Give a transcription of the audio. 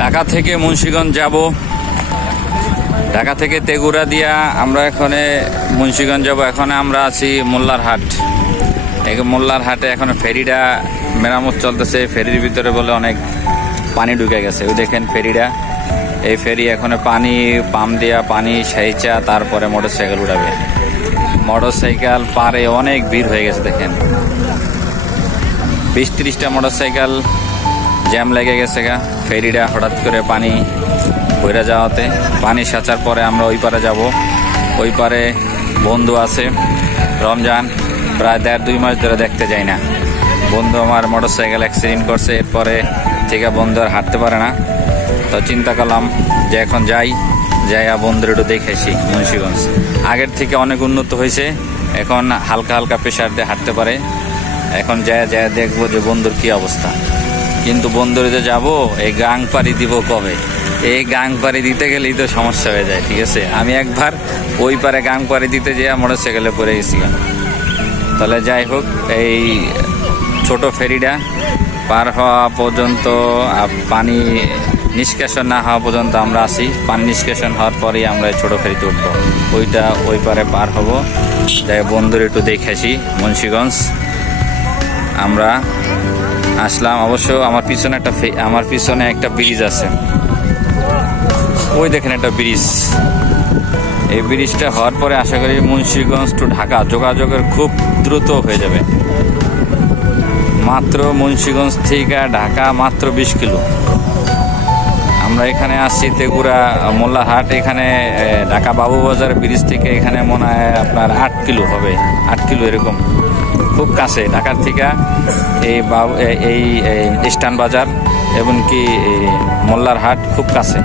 ঢাকা থেকে মুন্সিগঞ্জ যাব। ঢাকা থেকে তেগুরা দিয়া আমরা এখানে মুন্সিগঞ্জ যাব। এখন আমরা আছি মোল্লার হাট। এই মোল্লার হাটে এখন ফেরিটা মেরামত চলতেছে। ফেরির ভিতরে বলে অনেক পানি ঢুকে গেছে। ওই দেখেন ফেরিটা, এই ফেরি এখন পানি পাম্প দিয়া পানি সেচা তারপরে মোটরসাইকেল উঠাবে। মোটরসাইকেল পারে অনেক ভিড় হয়ে গেছে। দেখেন 20-30টা মোটরসাইকেল জ্যাম লেগে গেছে গা। ফেরিটা হঠাৎ করে পানি ভরে যাওয়াতে পানি সেচার পরে আমরা ওই পারে যাব। ওই পারে বন্ধু আছে, রমজান প্রায় 1.5-2 মাস ধরে দেখতে যাই না। বন্ধু আমার মোটরসাইকেল অ্যাক্সিডেন্ট করছে, এরপরে থেকে বন্ধু আর হাঁটতে পারে না। তো চিন্তা করলাম যে এখন যাইয়া বন্ধুর একটু দেখেছি। মুন্সিগঞ্জ আগের থেকে অনেক উন্নত হয়েছে, এখন হালকা হালকা প্রেশার দিয়ে হাঁটতে পারে। এখন যায় দেখবো যে বন্ধুর কি অবস্থা। কিন্তু বন্ধুর যে যাবো, এই গাং পাড়ি দিব কবে? এই গাং পাড়ি দিতে গেলেই তো সমস্যা হয়ে যায়। ঠিক আছে, আমি একবার ওই পারে গাং পাড়ি দিতে যেয়ে মোটরসাইকেলে পড়ে গেছি। তাহলে যাই হোক, এই ছোট ফেরিটা পার হওয়া পর্যন্ত, পানি নিষ্কাশন না হওয়া পর্যন্ত আমরা আসি। পানি নিষ্কাশন হওয়ার পরেই আমরা ছোট ফেরিতে উঠবো। ওই পারে পার হব। যাই বন্ধুর একটু দেখেছি মুন্সিগঞ্জ আমরা আসলাম। অবশ্য আমার পিছনে একটা ব্রিজ আছে। ওই দেখেন একটা ব্রিজ। এই ব্রিজটা হওয়ার পরে আশা করি মুন্সিগঞ্জ টু ঢাকা যোগাযোগের খুব দ্রুত হয়ে যাবে। মাত্র মুন্সিগঞ্জ থেকে ঢাকা মাত্র 20 কিলো। আমরা এখানে আসছি তেগুরা মোল্লার হাট। এখানে ঢাকা বাবুবাজার ব্রিজ থেকে এখানে মনে হয় আপনার 8 কিলো হবে, 8 কিলো এরকম, খুব কাছে ঢাকার থেকে। এই স্টান বাজার এমনকি মোল্লার হাট খুব কাছে।